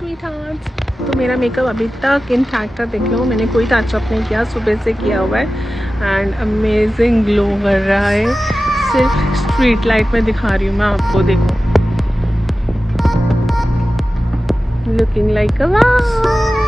Sweet hearts. तो मेरा makeup अभी तक इनफैक्ट देख लो, मैंने कोई टचअप नहीं किया, सुबह से किया हुआ है एंड अमेजिंग ग्लो कर रहा है। सिर्फ स्ट्रीट लाइट में दिखा रही हूँ मैं आपको, देखो लुकिंग लाइक अ वाव।